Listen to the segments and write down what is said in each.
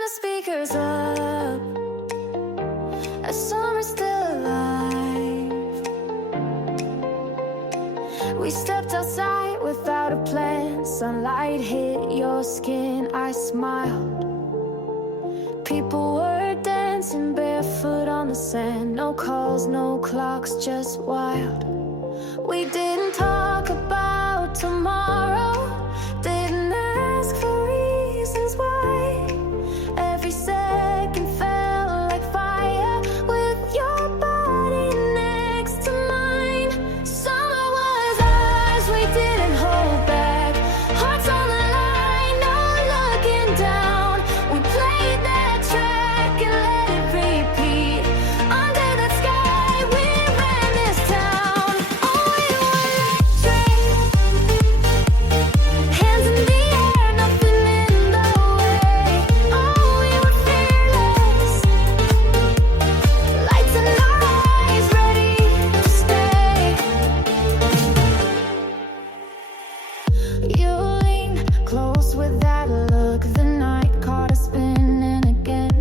the speakers up, as summer's still alive. We stepped outside without a plan. Sunlight hit your skin, I smiled. People were dancing barefoot on the sand. No calls, no clocks, just wild. We didn't talk about tomorrow, didn't ask for reasons why. Every second felt like fire with your body next to mine. Summer was ours, we didn't hold back. Hearts on the line, no looking down. We played that track and let it repeat. Under the sky, we ran this town. Oh, we were electric. Hands in the air, nothing in the way. Oh, we were fearless. Lights in our eyes, ready to stay. You lean close with that look. The night caught us spinning again.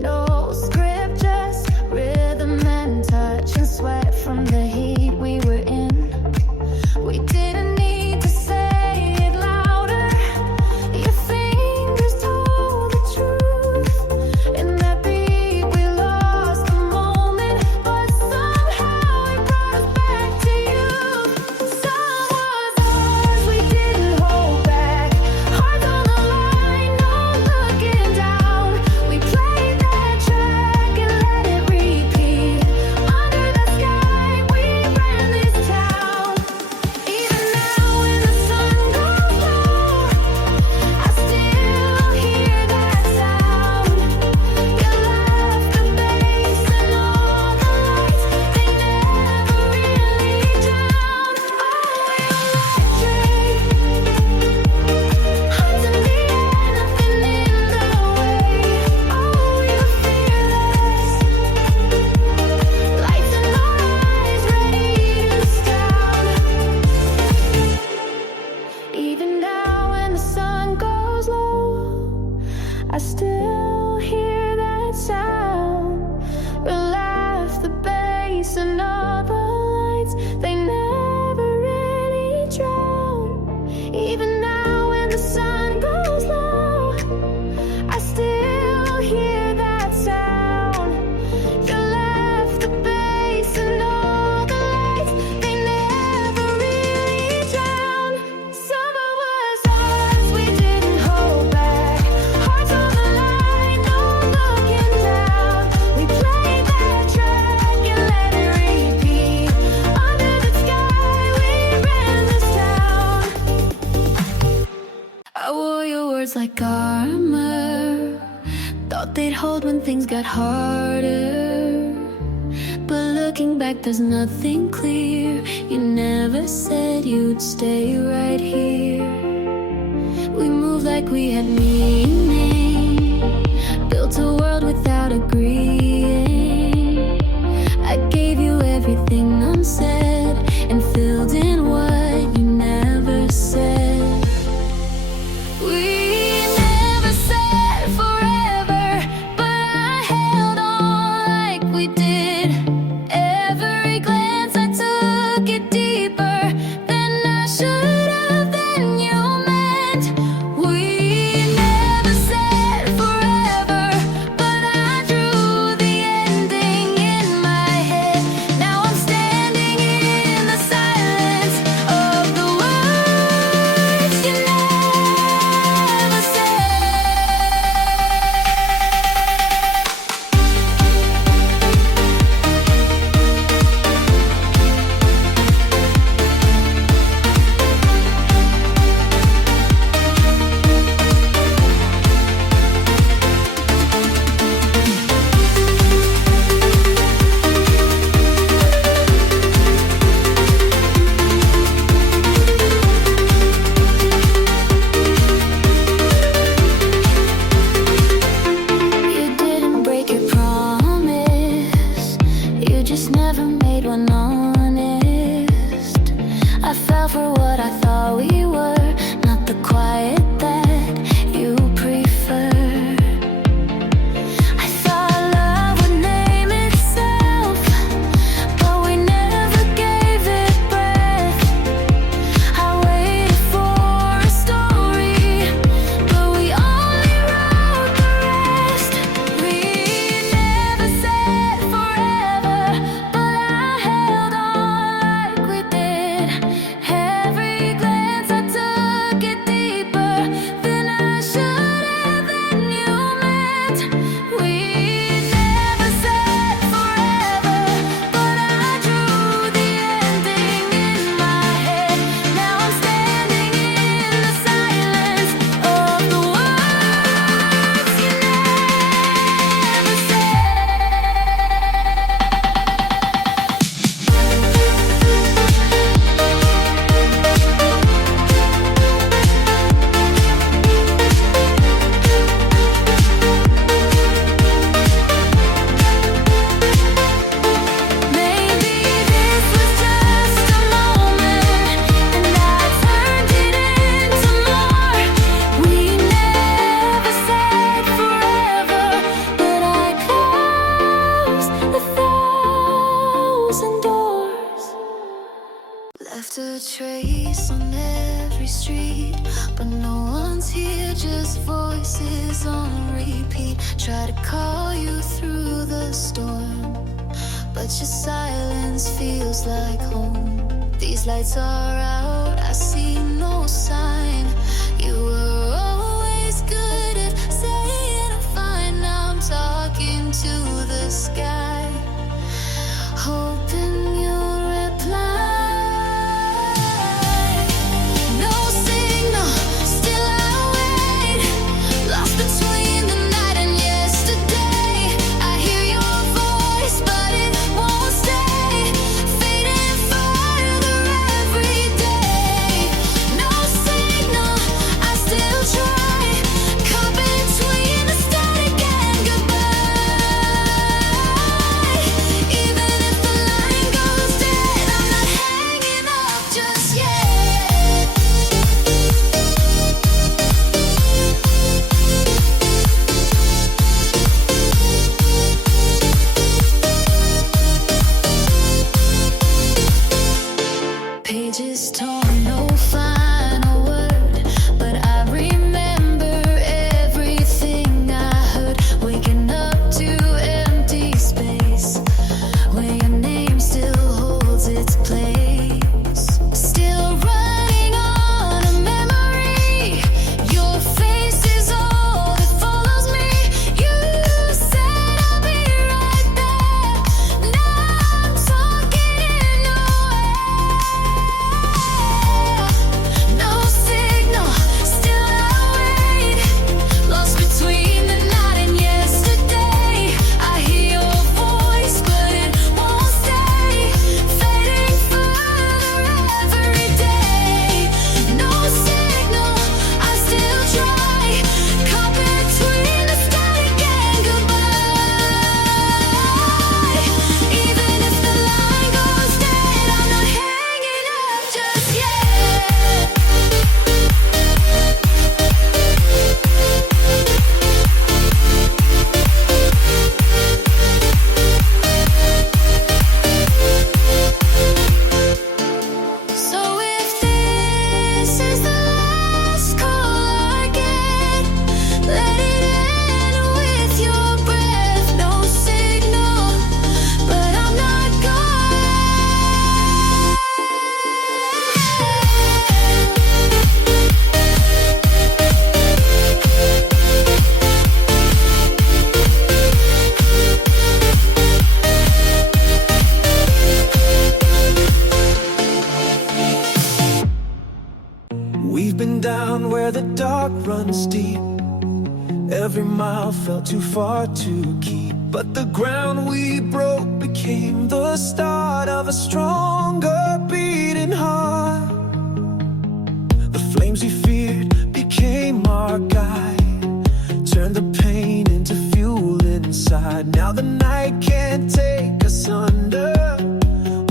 No script, just rhythm and touch and sweat from the heat we were in. We didn't need to say it louder. Your fingers told the truth. In that beat we lost the moment, but somehow it brought us back to you. Sun was ours, we didn't hold back. Hearts on the line, no looking down. We played that track and let it repeat. Under the sky, we ran this town. Even now when the sun goes low, I still hear that sound. You left the bass and all the lights, they never really drown. Oh, we were electric. Hearts in the air, nothing in the way. Oh, we were fearless. Lights in our eyes, ready to astound. Even now when the sun goes low, I still hear that sound. Your laugh, the bass, and all the lights, they never really drown. Even now when the sun goes low, I still hear that sound. Your laugh, the bass, and all the lights, they never really drown. Summer was ours, we didn't hold back. Hearts on the line, no looking down. We played that track and let it repeat. Under the sky, we ran this town. I wore your words like armor. Thought they'd hold when things got harder. But looking back, there's nothing clear. You never said you'd stay right here. We moved like we had meaning. Built a world without agreeing. I gave you everything unsaid and filled in what you never said. We never said forever, but I held on like we did. Every glance I took it deeper than I should have, than you meant. We never voices on repeat. Try to call you through the storm, but your silence feels like home. These lights are out, I see no sign. You were always good at saying I'm fine. Now I'm talking to the sky, hoping you'll reply. No signal, still I wait, lost between the night and yesterday. I hear your voice, but it won't stay, fading further every day. No signal, I still try, caught between the static and goodbye. Even if the line goes dead, I'm not hanging up just yet. Pages torn, no final word, but I remember everything I heard. Waking up to empty space, where your name still holds its place. Still running on a memory, your face is all that follows me. You said I'll be right there, now I'm talking in your no signal, still I wait, lost between the night and yesterday. I hear your voice, but it won't stay, fading further every day. No signal, I still try, caught between the static and goodbye. Even if the line goes dead, I'm not hanging up just yet. So if this is the last call I get, let it end with your breath. No signal, but I'm not gone. We've been down where the dark runs deep. Every mile felt too far to keep, but the ground we broke became the start of a stronger beating heart. The flames we feared became our guide, turned the pain into fuel inside. Now the night can't take us under.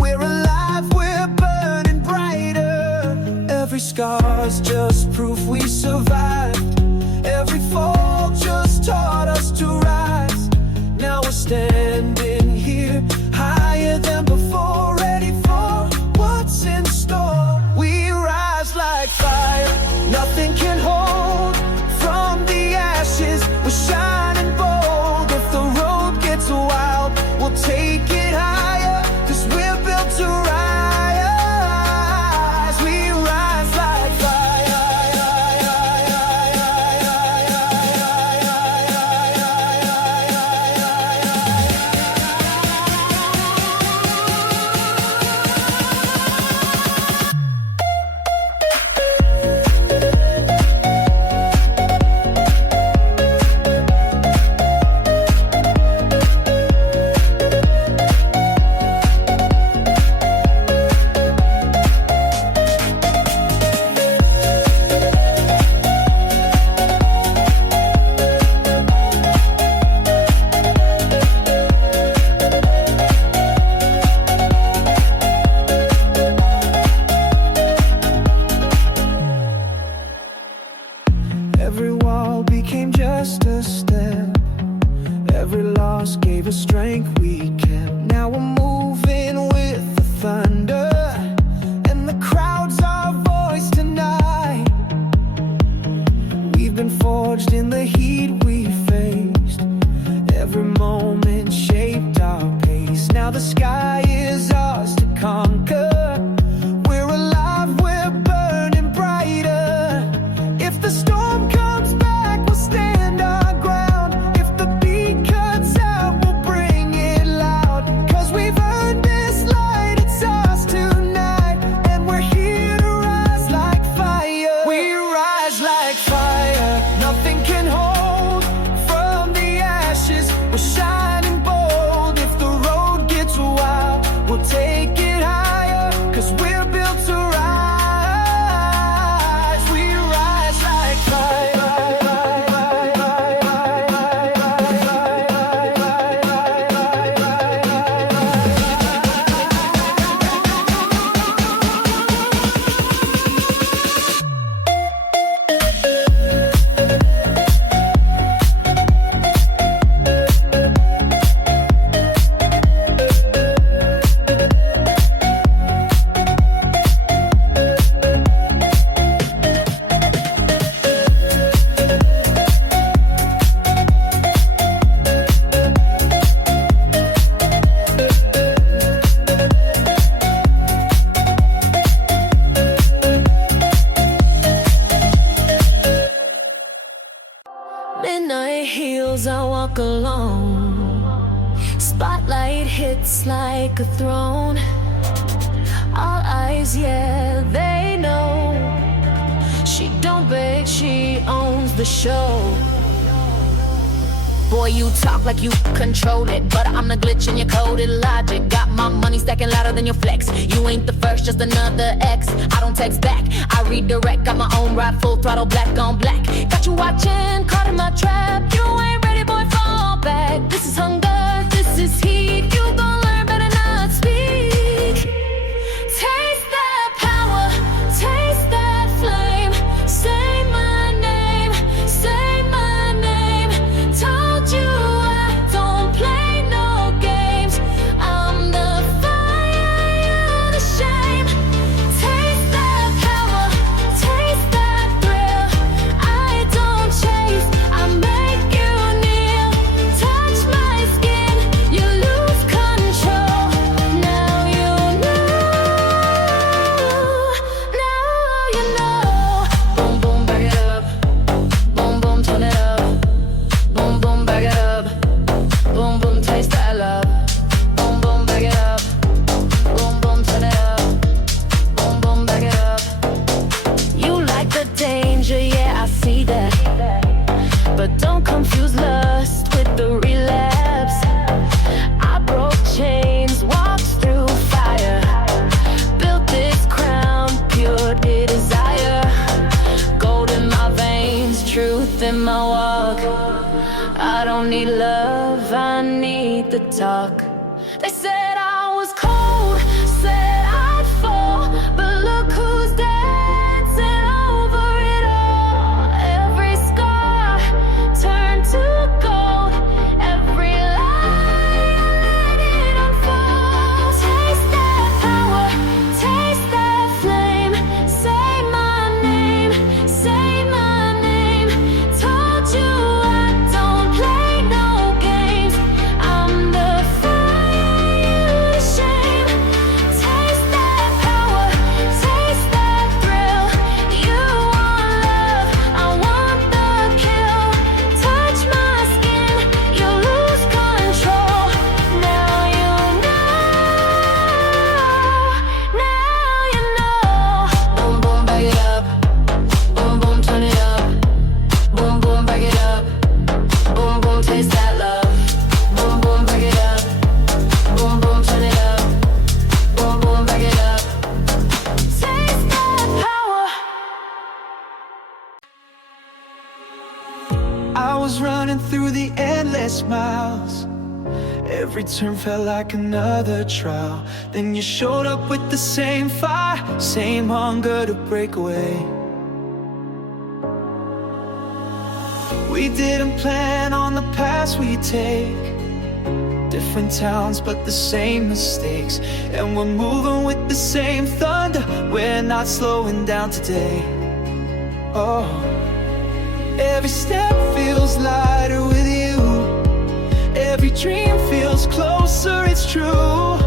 We're alive, we're burning brighter. Every scar's just proof we survived. Every fall just taught us to rise. Now we're standing here, higher than before, ready for what's in store. We rise like fire, nothing can hold. From the ashes, we're shining bold. If the road gets wild, we'll take it higher, 'cause we're built to rise. We rise like fire. midnight heals, I walk alone. Spotlight hits like a throne. All eyes, yeah, they know. She don't beg, she owns the show. Boy, you talk like you control it, but I'm the glitch in your coded logic. Got my money stacking louder than your flex. You ain't the first, just another ex. I don't text back, I redirect. Got my own ride, full throttle, black on black. Got you watching, caught in my trap. You ain't ready, boy, fall back. This is hunger, this is heat. You gon' learn, better not speak. Taste that power, taste that flame. Say my name, say my name. Told you I don't play no games. I'm the fire, you're the shame. Taste that power, taste that thrill. I don't chase, I make you kneel. Touch my skin, you lose control. Now you know, now you know. Boom, boom, back it up. Boom, boom, turn it up. Boom, boom, back it up. Boom, boom, taste that love. Boom, boom, back it up. Boom, boom, turn it up. Boom, boom, back it up. You like the danger, yeah, I see that. But don't confuse lust with the relapse. I broke chains, walked through fire. Built this crown, pure desire. Gold in my veins, truth in my walk. I don't need love, I need the talk. They said I was cold, said I'd fall, but look who's dancing over it all. Every scar turned to gold, every lie I let it unfold. Taste that power, taste that flame. Say my name, say my name. Told you I don't play no games. I'm the fire, you the shame. Taste that power, taste that thrill. You want love, I want the kill. Touch my skin, you lose control. Now you know. Boom, boom, back it up. Boom, boom, turn it up. Boom, boom, back it up. Boom, boom, taste that love. Boom, boom, back it up. Boom, boom, turn it up. Boom, boom, back it up. Taste that power. I was running through the endless miles. Every turn felt like another trial. Then you showed up with the same fire, same hunger to break away. We didn't plan on the paths we take. Different towns, but the same mistakes. And we're moving with the same thunder. We're not slowing down today. Oh, every step feels lighter with you. Every dream feels closer, it's true.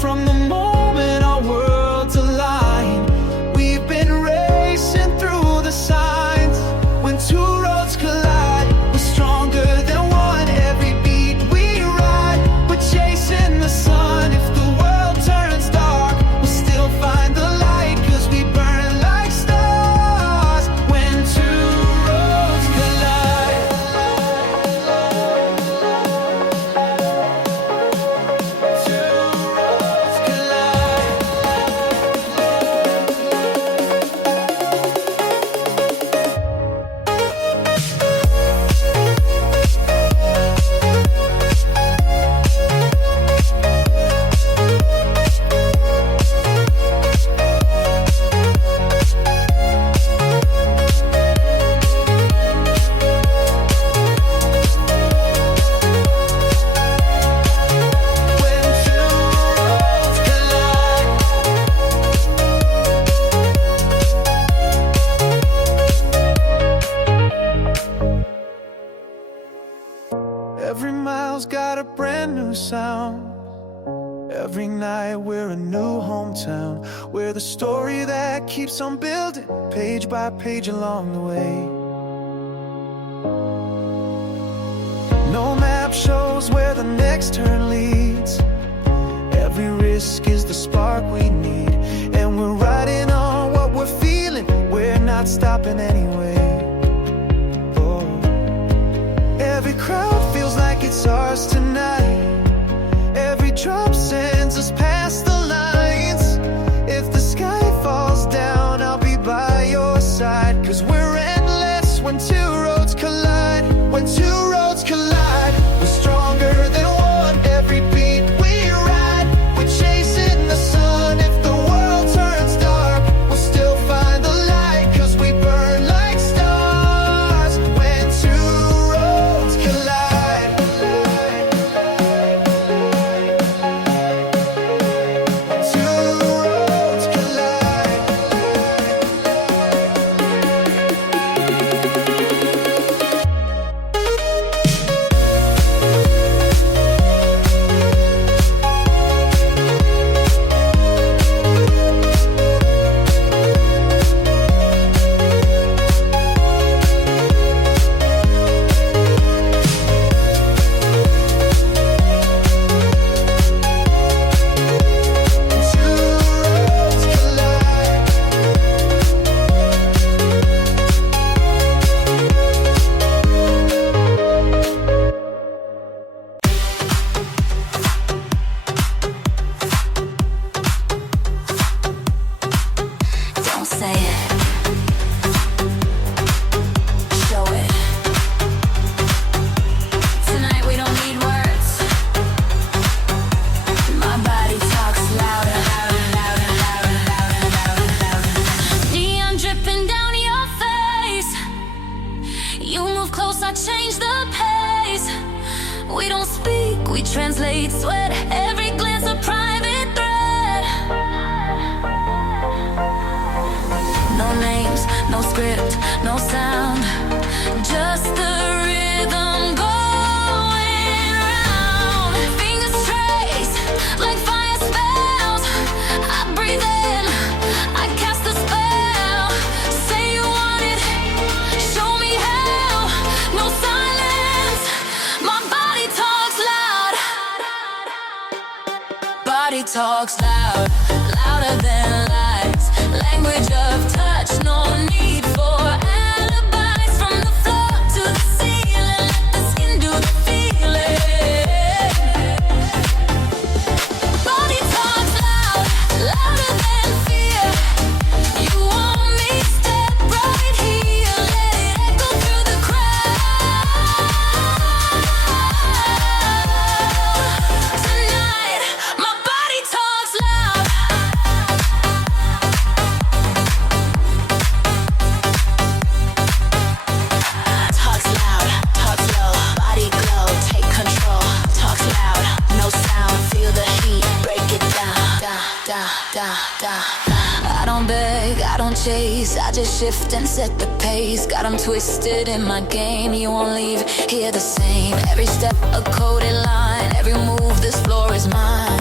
From the moment our worlds align, we've been racing through the signs. When two roads collide, we're stronger than one. Every beat we ride, we're chasing the sun. If the world turns dark, we'll still find the light. 'Cause we burn like stars when two roads collide. Two roads collide. When two roads collide. Every mile's got a brand new sound. Every night we're a new hometown. We're the story that keeps on building, page by page along the way. No map shows where the next turn leads. Every risk is the spark we need, and we're riding on what we're feeling. We're not stopping anyway. Oh. Every crowd feels like it's ours tonight. Every drop sends us past the lines. If the sky falls down, I'll be by your side. 'Cause we're endless when two roads collide. When two roads collide, we're stronger than one. Every beat we ride, we're chasing the sun. If the world turns dark, we'll still find the light. 'Cause we burn like stars when two roads collide. Two roads collide. Two roads collide. Don't say it. Show it. Tonight we don't need words. My body talks louder, louder, louder, louder, louder, louder, louder. Neon dripping down your face. You move close, I change the pace. We don't speak, we translate sweat. Every glance a private thread. No names, no script, no sound. Just the rhythm going round. Fingers trace like fire spells. I breathe in, I cast a spell. Say you want it, show me how. No silence, my body talks loud. Body talks loud, louder than lies. Language of touch, no need for alibis. From the floor to the ceiling, let the skin do the feeling. Body talks loud, louder than fear. You want me, step right here. Let it echo through the crowd. Tonight, my body talks loud. Talks loud, talks low, body glow, take control. Talks loud, no sound, feel the heat, break it down, down, down, down, down. I don't beg, I don't chase, I just shift and set the pace. Got 'em twisted in my game, you won't leave here the same. Every step a coded line, every move, this floor is mine.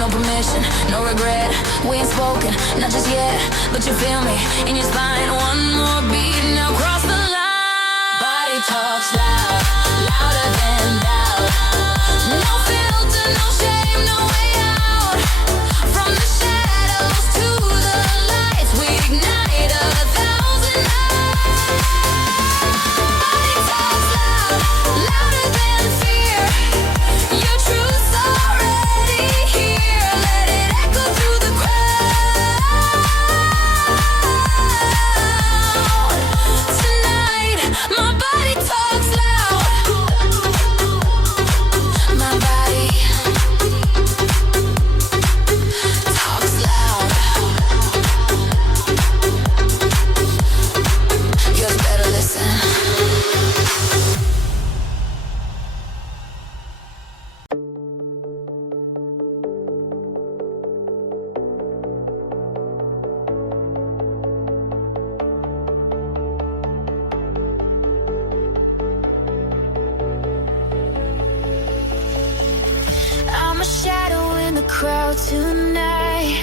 No permission, no regret. We ain't spoken, not just yet, but you feel me in your spine. One more beat, now cross the line. Body talks loud, louder than doubt. No filter, no shame, no way out. From the shadows to the lights, we ignite 1,000 nights. Body talks loud, louder than fear. Your truth's already here. Let it echo through the crowd. Tonight, my body talks loud. My body talks loud. Yours better listen. I'm a shadow in the crowd tonight,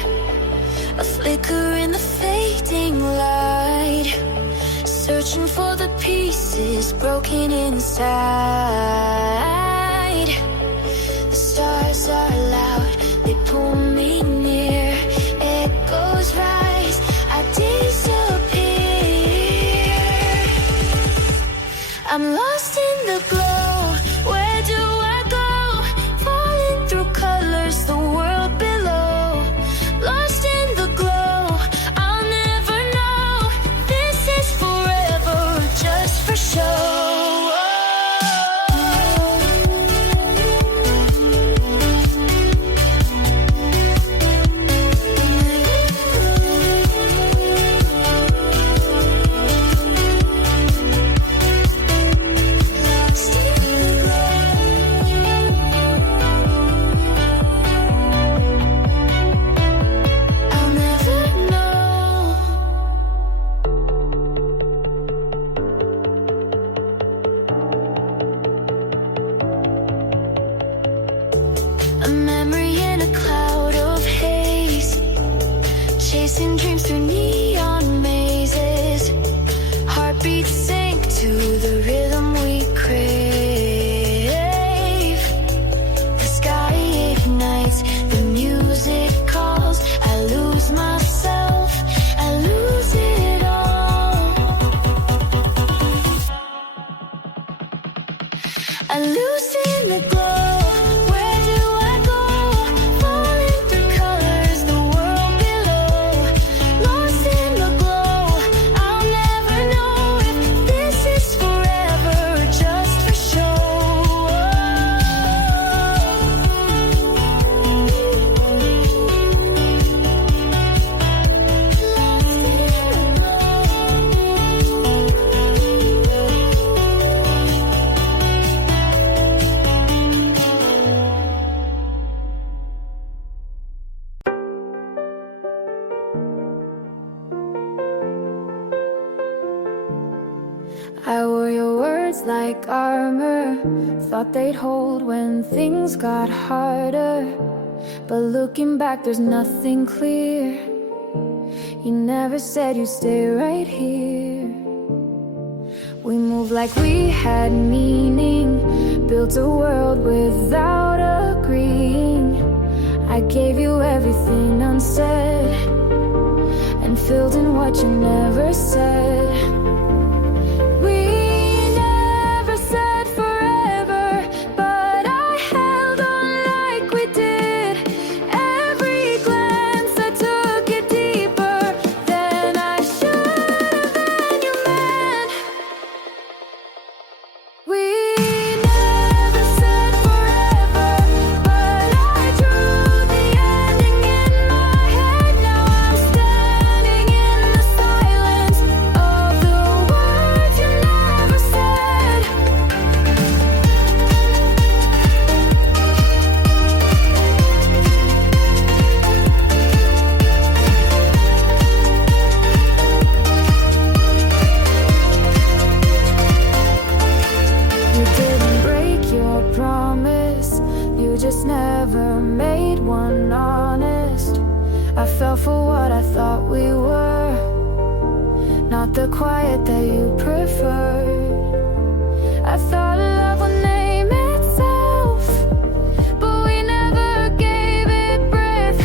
a flicker in the fading light. searching for the pieces broken inside. The stars are loud, they pull me near. Echoes rise, I disappear. I'm lost in the glow. Where do I go? Falling through colors, the world below. Lost in the glow, I'll never know. This is forever, just for show. A memory in a cloud of haze, chasing dreams through neon mazes. Heartbeats sync to the rhythm we crave. The sky ignites, the music calls. I lose myself, I lose it all. I lose in the glow. I wore your words like armor, thought they'd hold when things got harder. But looking back, there's nothing clear. You never said you'd stay right here. We moved like we had meaning, built a world without agreeing. I gave you everything unsaid, and filled in what you never said. For what I thought we were, not the quiet that you preferred. I thought love would name itself, but we never gave it breath.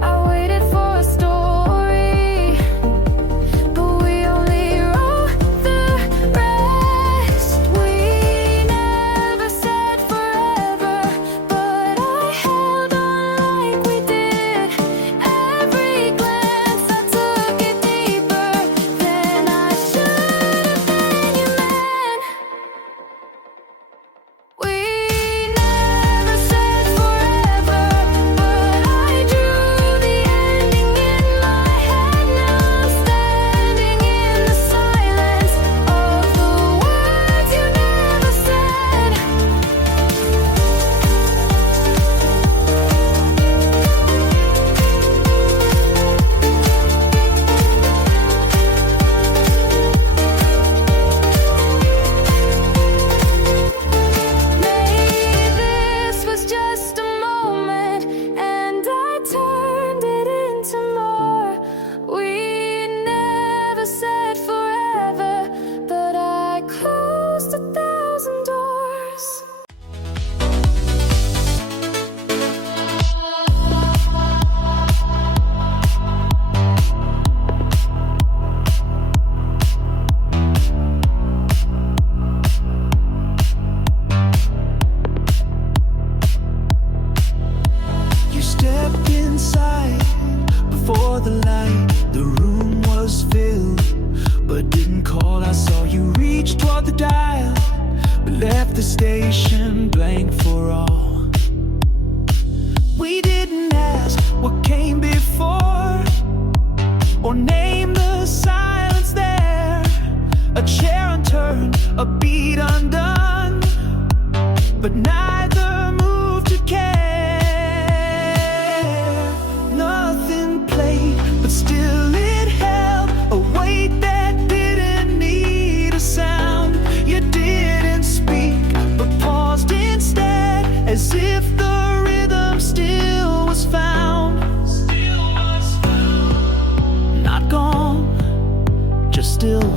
I waited for a story, but we only wrote the rest. We never said forever, but I held on like we did. Every glance I took it deeper than I should. called, I saw you reach toward the dial, but left the station blank for all. We didn't ask what came before, or name the silence there. A chair unturned, a beat undone, but neither moved to care. Nothing played, but still it held a weight that didn't need a sound. You didn't speak, but paused instead, as if the rhythm still was found. Not gone, just still.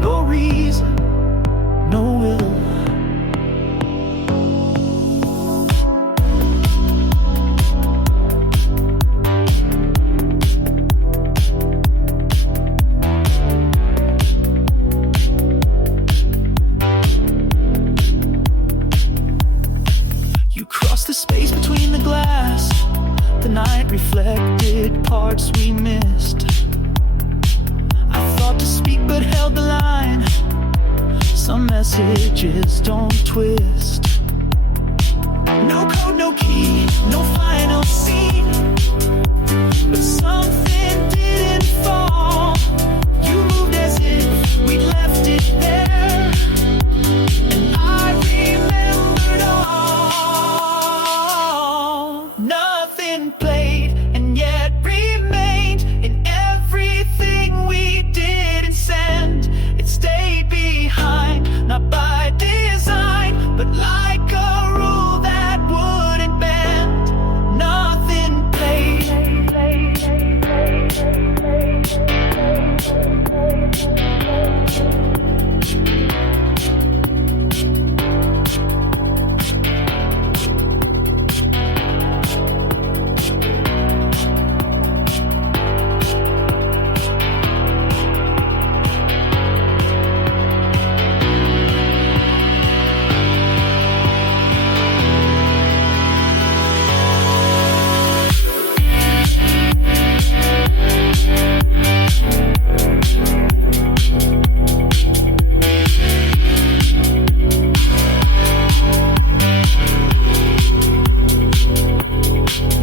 No reason, no will. You crossed the space between the glass. The night reflected parts we missed. I thought to speak but held the line. Some messages don't twist. No code, no key, no final scene. But something didn't fall. You moved as if we'd left it there, and I remembered all. Nothing played and yet remained in everything we did and send. It stayed behind, not by design, but like a rule that wouldn't bend. Nothing played.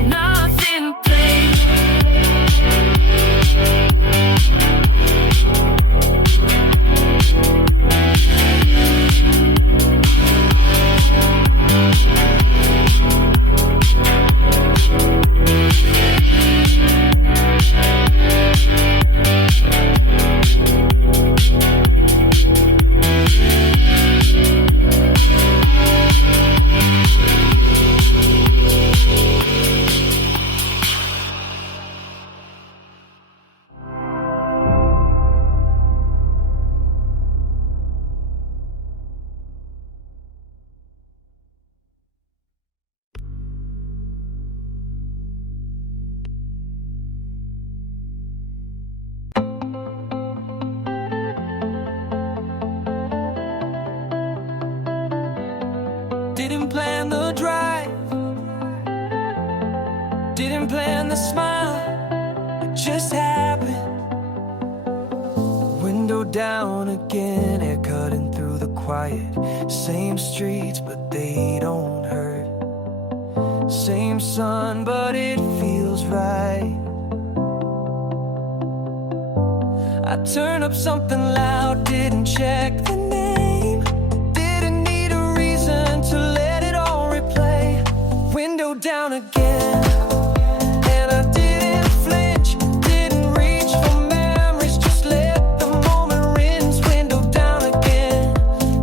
Nothing played. Didn't plan the drive, didn't plan the smile, it just happened. Window down again, air cutting through the quiet. Same streets, but they don't hurt. Same sun, but it feels right. I turned up something loud, didn't check the name. Didn't need a reason to let it all replay. Window down again, and I didn't flinch. Didn't reach for memories, just let the moment rinse. Window down again,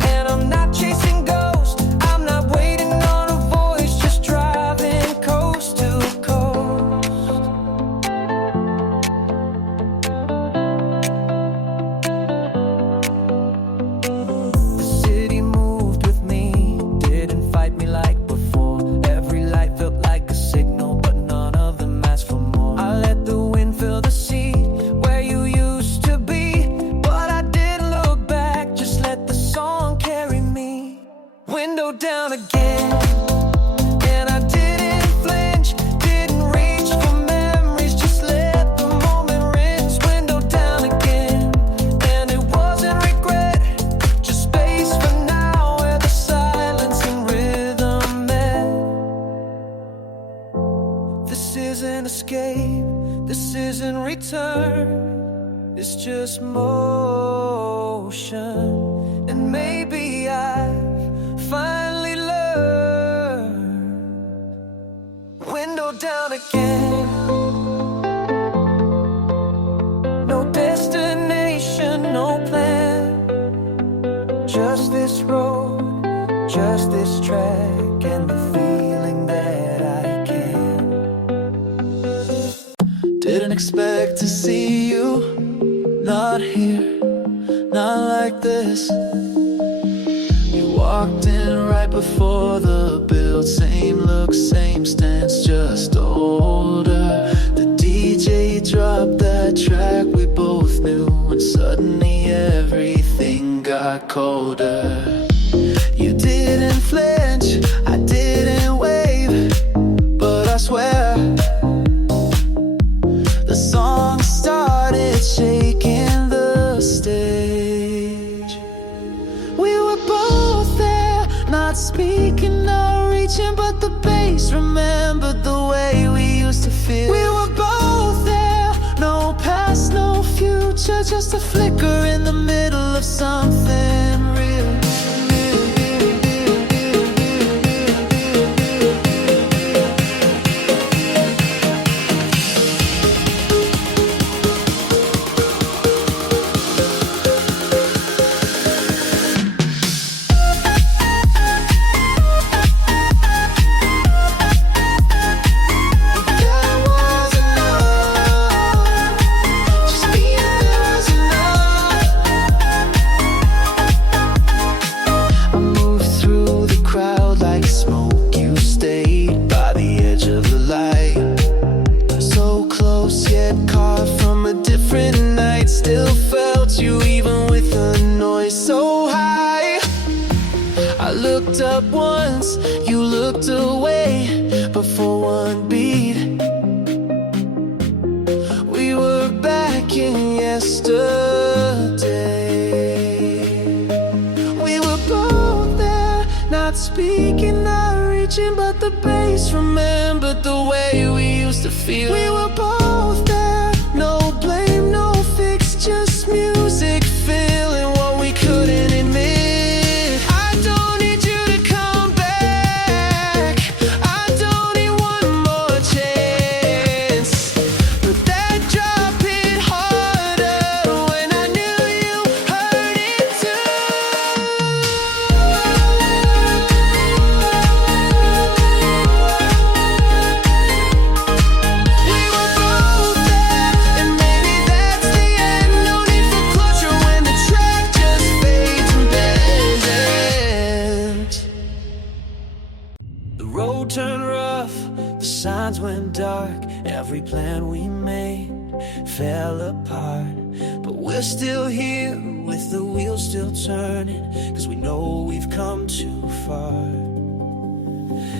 and I'm not chasing ghosts. I'm not waiting on a voice, just driving coast to coast. The city moved with me, didn't fight me like before. Every light felt like a in return is just motion. And maybe I've finally learned. Window down again. No destination, no plan. Just this road, just this track, and the feeling that I can. Didn't expect to see you, not here, not like this. You walked in right before the build, same look, same stance, just older. The DJ dropped that track we both knew, and suddenly everything got colder. You didn't flinch, I didn't wave, but I swear the song started shaking the stage. We were both there, not speaking, not reaching, but the bass remembered the way we used to feel. We were both there, no past, no future, just a flicker in the middle of something real. Still felt you even with the noise so high. I looked up once, you looked away, but for one beat we were back in yesterday. We were both there, not speaking, not reaching, but the bass remembered the way we used to feel. We were both there, no blame, no fix, just music feeling what we couldn't admit. I don't need you to come back, I don't need one more chance, but that drop hit harder when I knew you heard it too. We were both there, and maybe that's the end. No need for closure when the track just fades and bends. The road turned rough, the signs went dark, every plan we made fell apart. But we're still here with the wheels still turning, 'cause we know we've come too far.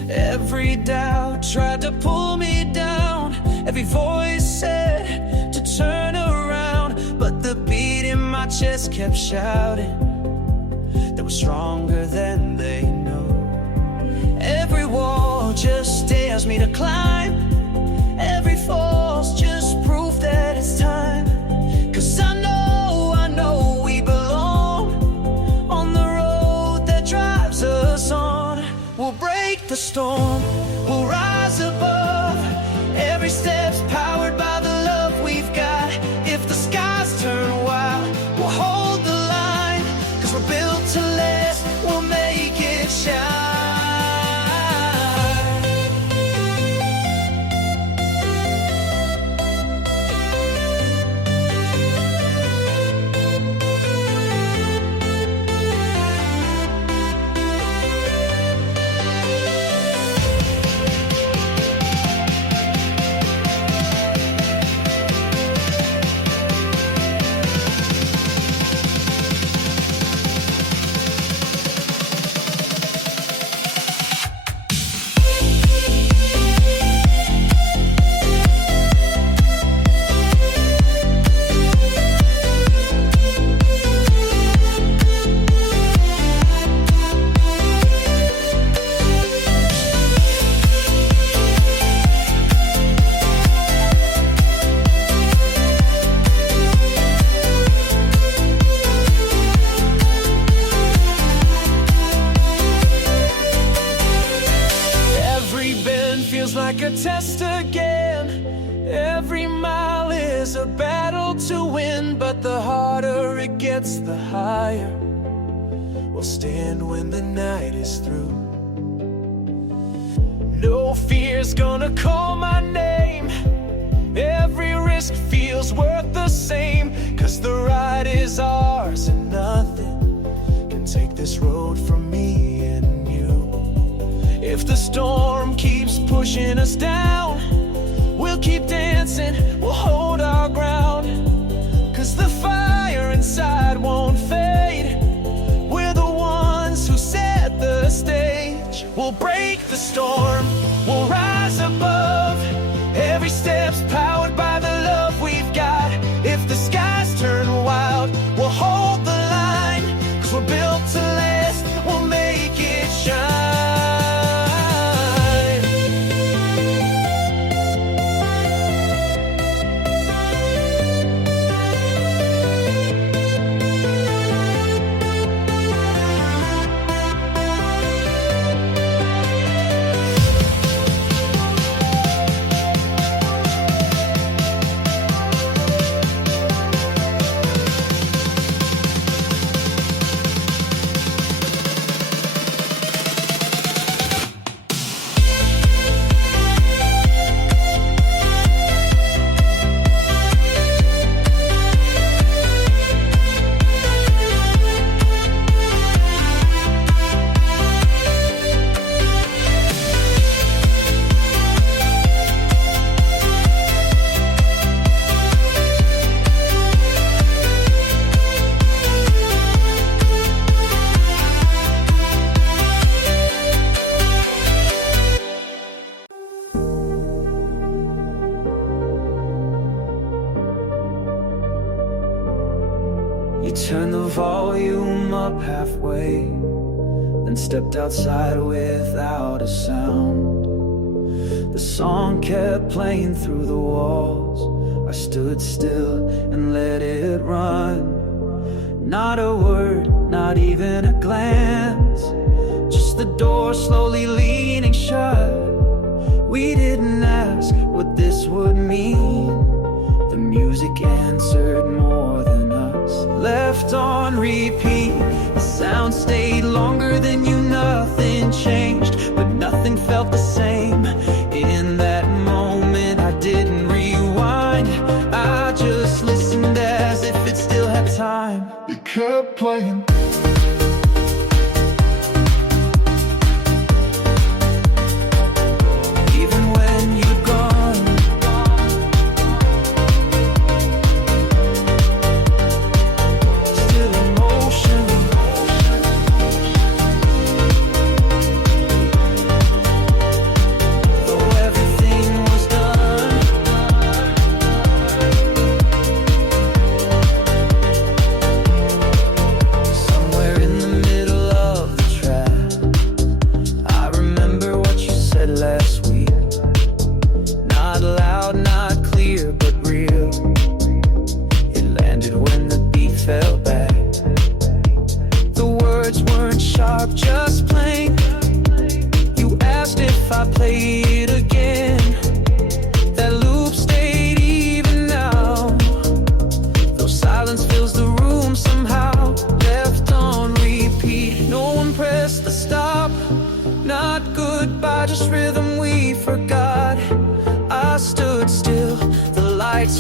Every doubt tried to pull me down, every voice said to turn around, but the beat in my chest kept shouting that we're stronger than they know. Every wall just dares me to climb, every fall's just proof that it's time. 'Cause I know we belong on the road that drives us on. We'll break the storm, we'll rise above, every step's powered by the love we've got. If the skies turn wild, we'll hold the line, 'cause we're built to last, we'll make it shine. will to win, but the harder it gets, the higher we'll stand when the night is through. No fear's gonna call my name. Every risk feels worth the same, 'cause the ride is ours and nothing can take this road from me and you. If the storm keeps pushing us down, we'll keep dancing, we'll hold our ground, 'cause the fire inside won't fade. We're the ones who set the stage. We'll break the storm, we'll rise above. Every step's powered by the love we've got. If the skies turn wild, we'll hold the line, 'cause we're built to last, we'll make it shine. You turned the volume up halfway, then stepped outside without a sound. The song kept playing through the walls. I stood still and let it run. Not a word, not even a glance, just the door slowly leaning shut. We didn't ask what this would mean. The music answered more than us. Left on repeat, the sound stayed longer than you. Nothing changed, but nothing felt the same. In that moment I didn't rewind, I just listened as if it still had time. It kept playing.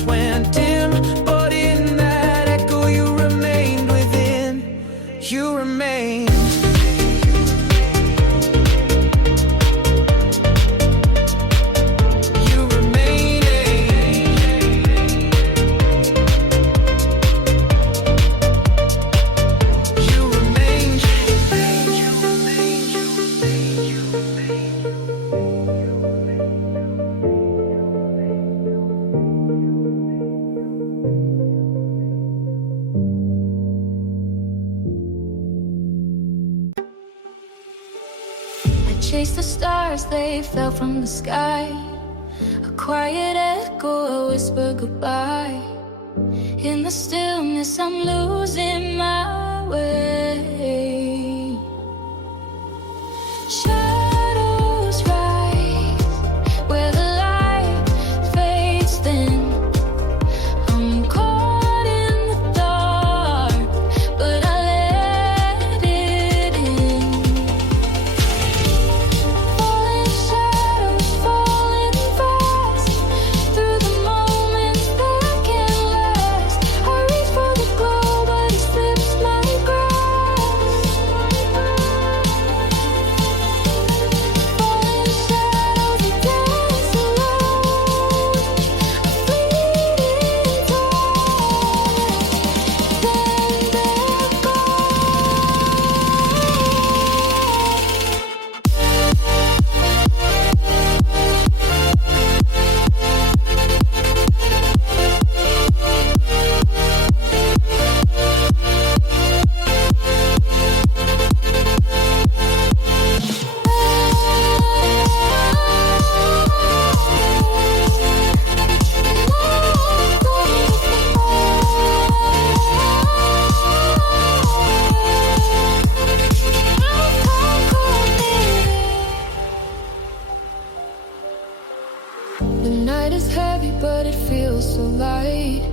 Went dim, but in that echo you remained within. You remained. Chase the stars, they fell from the sky. A quiet echo, a whisper goodbye. In the stillness, I'm losing my way. Shadows rise where the light fades thin. I'm caught light.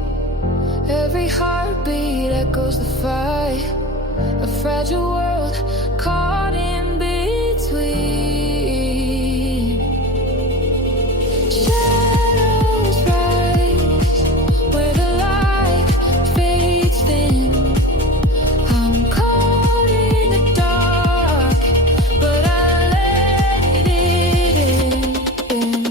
Every heartbeat echoes the fight. A fragile world caught in between. Shadows rise where the light fades thin. I'm caught in the dark, but I let it in.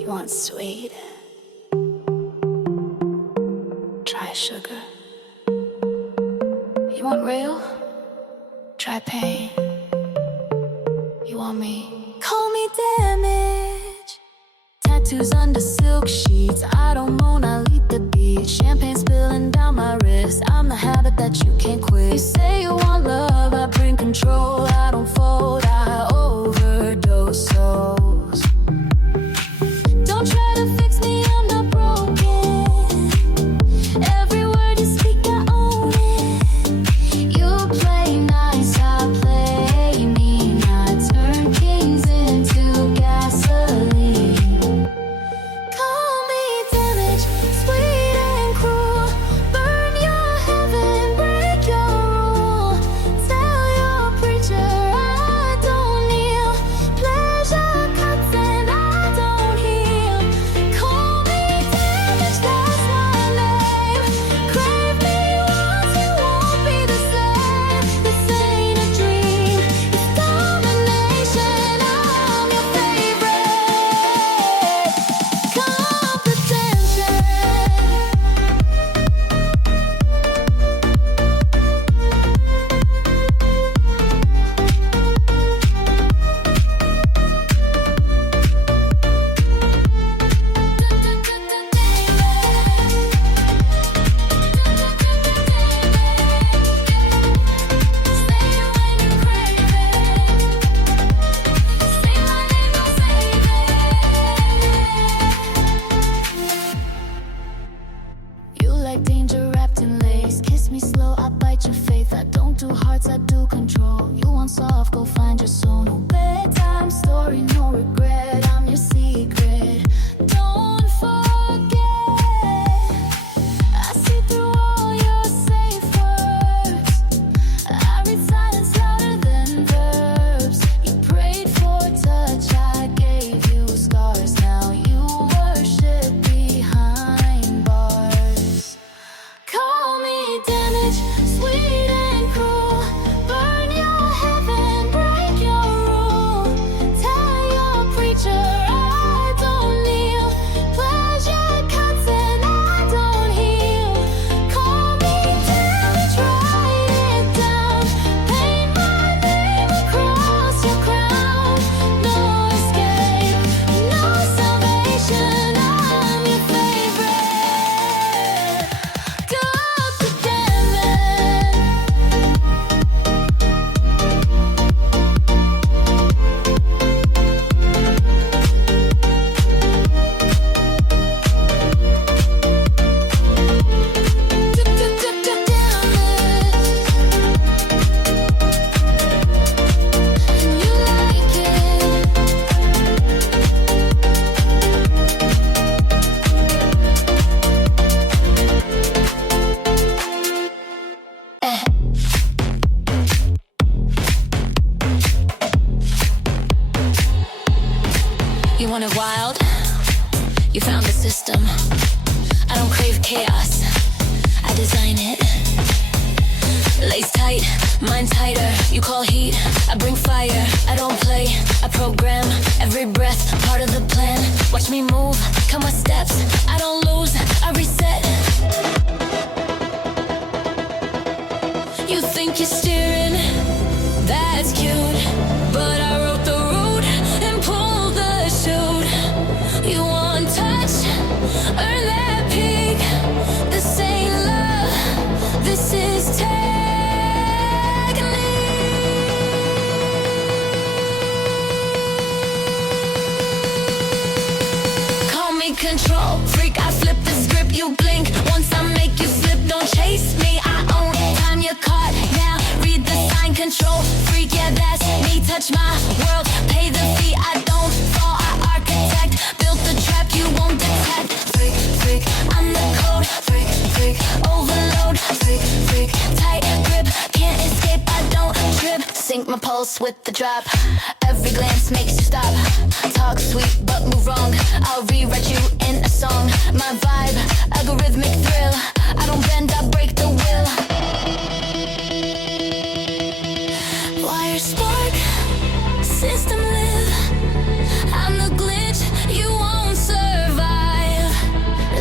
You want sweet? Try sugar. You want real? Try pain. You want me? Call me damage. Tattoos under silk sheets. I don't moan, I lead the beat. Champagne spilling down my wrist. I'm the habit that you can't quit. You say you want love, I bring control. I don't fold, I overdose souls. Don't try to fix me, I'm not broken. Every word you speak, I own it. You play nice, I play mean. I turn kings into gasoline. Call me damage, sweet and cruel. Burn your heaven, break your rule. Tell your preacher I You found the system. I don't crave chaos, I design it. Lace tight, mind tighter. You call heat, I bring fire. I don't play, I program. Every breath, part of the plan. Watch me move, count my steps. I don't lose, I reset. You think you're steering, that's cute, but I wrote the route and pulled the chute. You want touch, earn that peak. This ain't love, this is technique. Call me control freak, I flip the script, you blink. Once I make you slip, don't chase me, I own time, you're caught now. Read the sign, control freak, yeah, that's me. Touch my world, pay the fee, I don't fall, I architect. Built the trap, you won't detect. Freak, freak, I'm the code. Freak, freak, overload. Freak, freak, tight grip, can't escape, I don't trip. Sync my pulse with the drop. Every glance makes you stop. Talk sweet, but move wrong. I'll rewrite you in a song. My vibe, algorithmic thrill. I don't bend, I break the will. Wire spark, system live. I'm the glitch, you won't survive.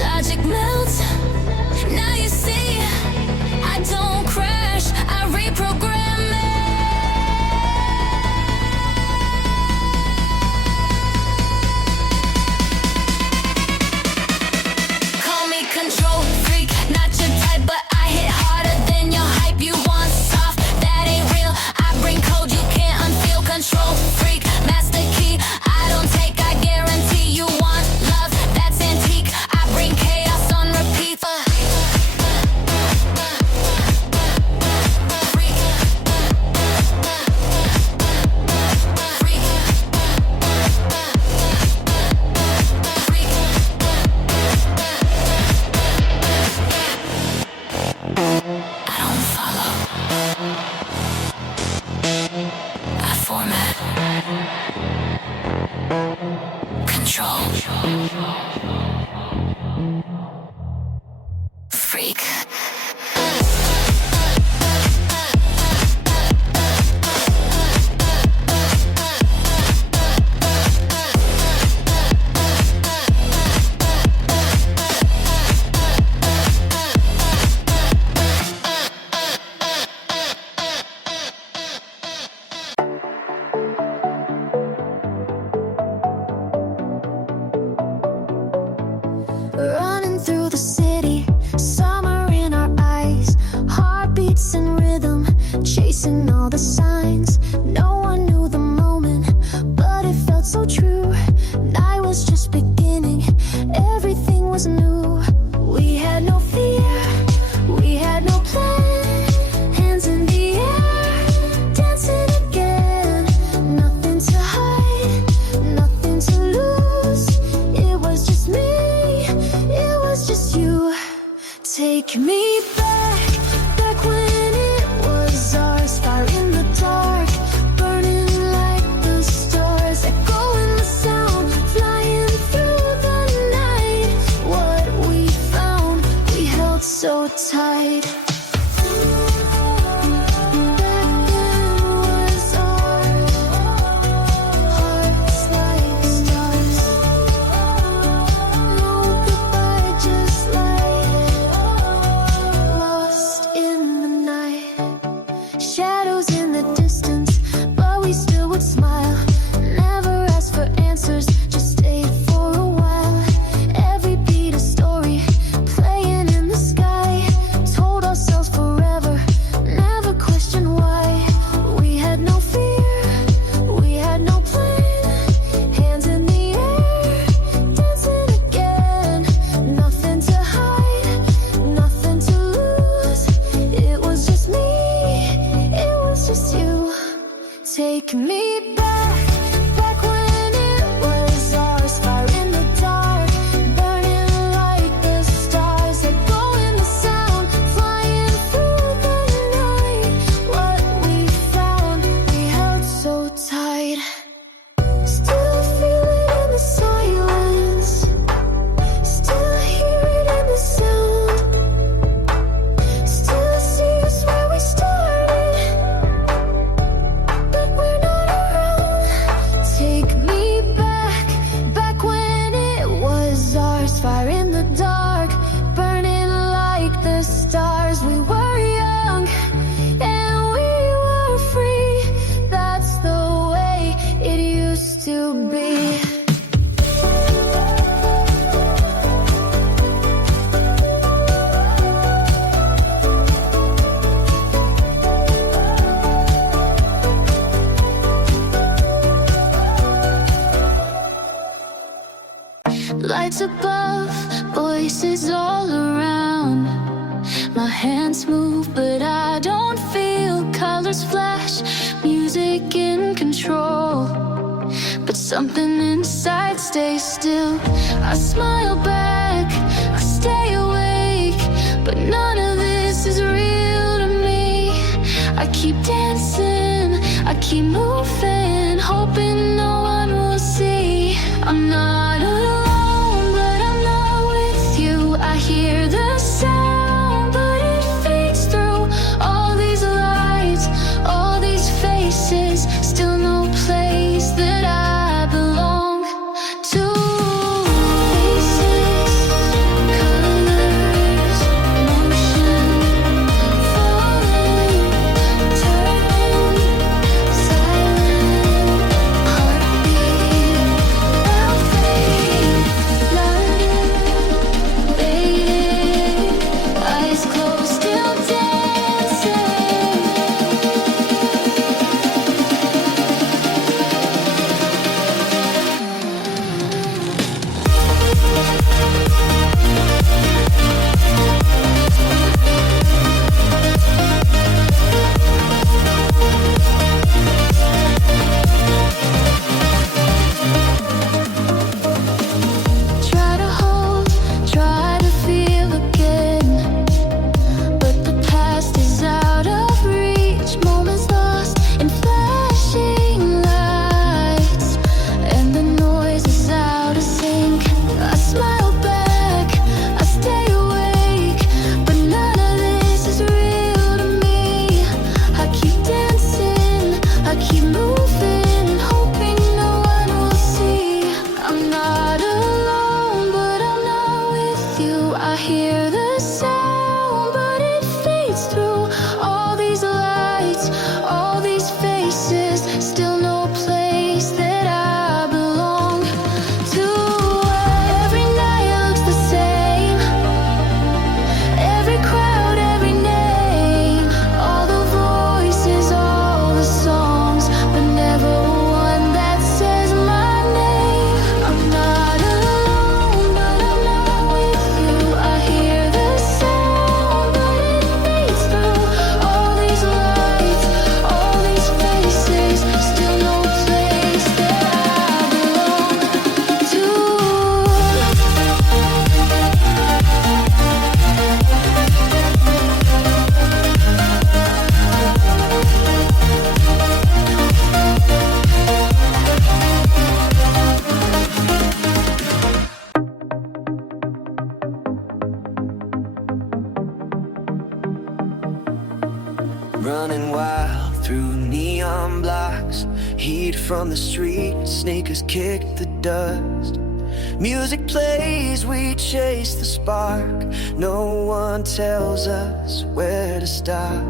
Logic melts, now you see. I don't crash, I reprogram it. Call me control freak, not your type, but I hit harder than your hype. You want soft, that ain't real. I bring code you can't unfeel. Control freak, master key. I don't take, I guarantee. You want love, that's antique. I bring chaos on repeat. Freak. Freak. Freak. I don't follow, I format. Control. Freak. Running through the city, summer in our eyes, heartbeats and rhythm, chasing all the signs. No one knew the moment, but it felt so true. Night was just beginning, everything was new. We had no fear, we had no plan. Hands in the air, dancing again. Nothing to hide, nothing to lose. It was just me, it was just you. Take me back, back when it was ours. Fire in the dark, burning like the stars. Echoing the sound, flying through the night. What we found, we held so tight. Back then was ours, hearts like stars. No goodbye, just light, lost in the night. Shadows in the distance, but we still would smile. Never asked for answers, just stayed for a while. Every beat a story, playing in the sky. of voices all around. My hands move, but I don't feel. Colors flash, music in control, but something inside stays still. I smile back, I stay awake, but none of this is real to me. I keep dancing, I keep moving, hoping no one will see. I'm not alone, but I'm not with you. I hear the sound, but it fades through all these lights, all these faces. Still no place that I belong to. Faces, colors, motion, falling, turning, silent, heartbeat, now fade, light, fading, eyes closed, still dancing. Try to hold, try to feel again, but the past is out of reach. Moments lost in flashing lights, and the noise is out of sync. I smile back, I stay awake, but none of this is real to me. I keep dancing, I keep moving, hoping no one will see. I'm not alone, but I'm not with you. I hear the sound, but it fades through all these lights, all these faces. Still no place that I belong to. Every night looks the same, every crowd, every name, all the voices, all the songs, but never one that says my name. I'm not alone, but I'm not with you. I hear the sound, but it fades through all these lights, all these faces. Still no place that I belong to. Running wild through neon blocks, heat from the street, sneakers kick the dust. Music plays, we chase the spark. No one tells us where to stop.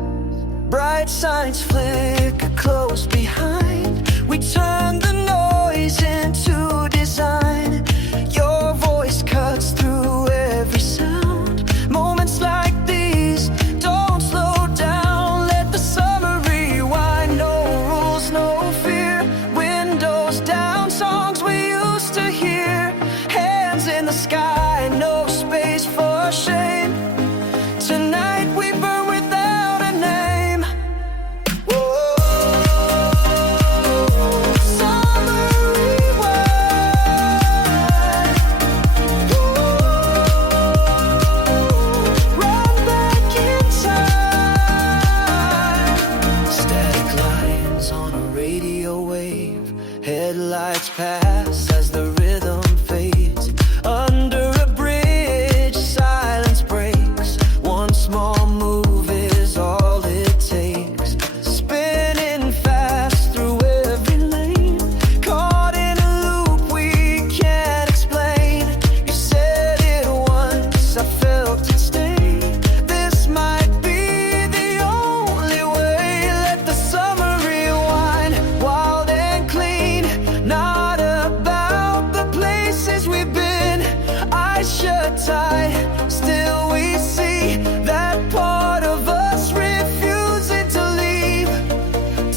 Bright signs flicker close behind. We turn the noise into design. Your voice cuts through every sound. Moments like these don't slow down. Let the summer rewind. No rules, no fear. Windows down, songs we used to hear. Hands in the sky, no space for shame. Tonight we burn without a name. Summer rewind. Run back in time. Static lines on a radio wave. Headlights pass as the rhythm fades. Under a bridge, silence breaks. One small move is all it takes. Spinning fast through every lane. Caught in a loop we can't explain. You said it once, I felt it stay. This might be the only way. Let the summer rewind, wild and clean. Not about the places we've been. Eyes shut tight, still we see that part of us refusing to leave.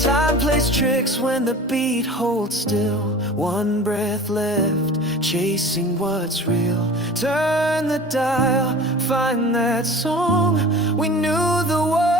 Time plays tricks when the beat holds still. One breath left, chasing what's real. Turn the dial, find that song we knew the words